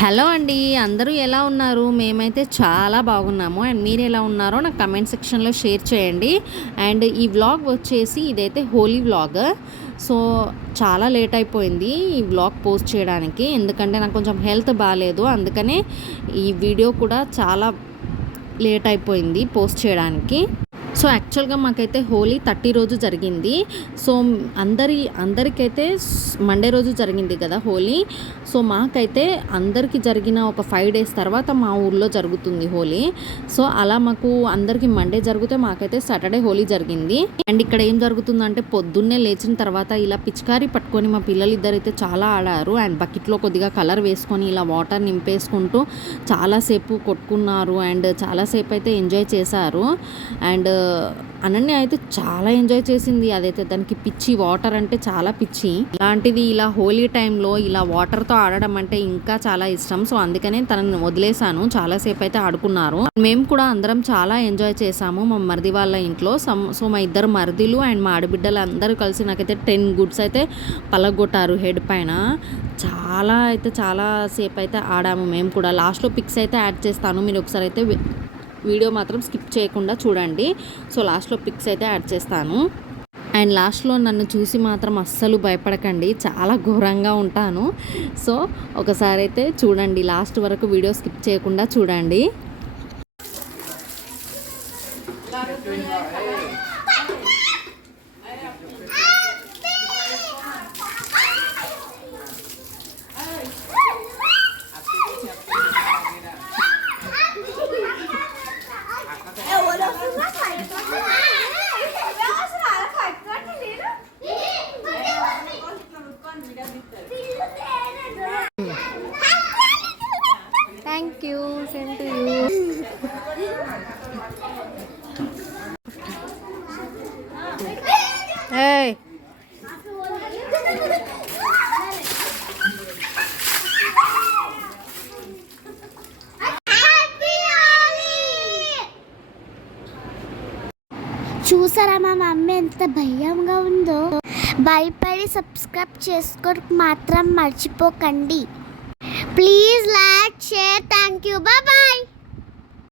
Hello అండి అందరూ ఎలా ఉన్నారు? మేమైతే చాలా బాగున్నాము. అండ్ మీరు ఎలా ఉన్నారో నాకు కమెంట్ సెక్షన్లో షేర్ చేయండి. అండ్ ఈ వ్లాగ్ వచ్చేసి ఇదైతే హోలీ వ్లాగ్. సో చాలా లేట్ అయిపోయింది ఈ వ్లాగ్ పోస్ట్ చేయడానికి. ఎందుకంటే నాకు కొంచెం హెల్త్ బాగాలేదు. అందుకనే ఈ వీడియో కూడా చాలా లేట్ అయిపోయింది పోస్ట్ చేయడానికి. సో యాక్చువల్గా మాకైతే హోలీ థర్టీ రోజు జరిగింది. సో అందరి అందరికైతే మండే రోజు జరిగింది కదా హోలీ. సో మాకైతే అందరికీ జరిగిన ఒక ఫైవ్ డేస్ తర్వాత మా ఊర్లో జరుగుతుంది హోలీ. సో అలా మాకు అందరికీ మండే జరిగితే మాకైతే సాటర్డే హోలీ జరిగింది. అండ్ ఇక్కడ ఏం జరుగుతుందంటే పొద్దున్నే లేచిన తర్వాత ఇలా పిచికారి పట్టుకొని మా పిల్లలు ఇద్దరైతే చాలా ఆడారు. అండ్ బకెట్లో కొద్దిగా కలర్ వేసుకొని ఇలా వాటర్ నింపేసుకుంటూ చాలాసేపు కొట్టుకున్నారు. అండ్ చాలాసేపు అయితే ఎంజాయ్ చేశారు. అండ్ అనన్య అయితే చాలా ఎంజాయ్ చేసింది. అదైతే దానికి పిచ్చి వాటర్ అంటే చాలా పిచ్చి. ఇలాంటిది ఇలా హోలీ టైంలో ఇలా వాటర్తో ఆడడం అంటే ఇంకా చాలా ఇష్టం. సో అందుకనే తనని వదిలేశాను. చాలాసేపు అయితే ఆడుకున్నారు. మేము కూడా అందరం చాలా ఎంజాయ్ చేసాము మా మరిది వాళ్ళ ఇంట్లో. సమ్- సో మా ఇద్దరు మరిదిలు అండ్ మా ఆడబిడ్డలు అందరూ కలిసి నాకైతే టెన్ గుడ్స్ అయితే పలగొట్టారు హెడ్ పైన. చాలా అయితే చాలా సేపు అయితే ఆడాము మేము కూడా. లాస్ట్లో పిక్స్ అయితే యాడ్ చేస్తాను. మీరు ఒకసారి అయితే వీడియో మాత్రం స్కిప్ చేయకుండా చూడండి. సో లాస్ట్లో పిక్స్ అయితే యాడ్ చేస్తాను. అండ్ లాస్ట్లో నన్ను చూసి మాత్రం అస్సలు భయపడకండి. చాలా ఘోరంగా ఉంటాను. సో ఒకసారి అయితే చూడండి. లాస్ట్ వరకు వీడియో స్కిప్ చేయకుండా చూడండి. చూసారా మా మమ్మీ ఎంత భయంగా ఉందో? భయపడి సబ్స్క్రైబ్ చేసుకోవడం మాత్రం మర్చిపోకండి. Please like share thank you bye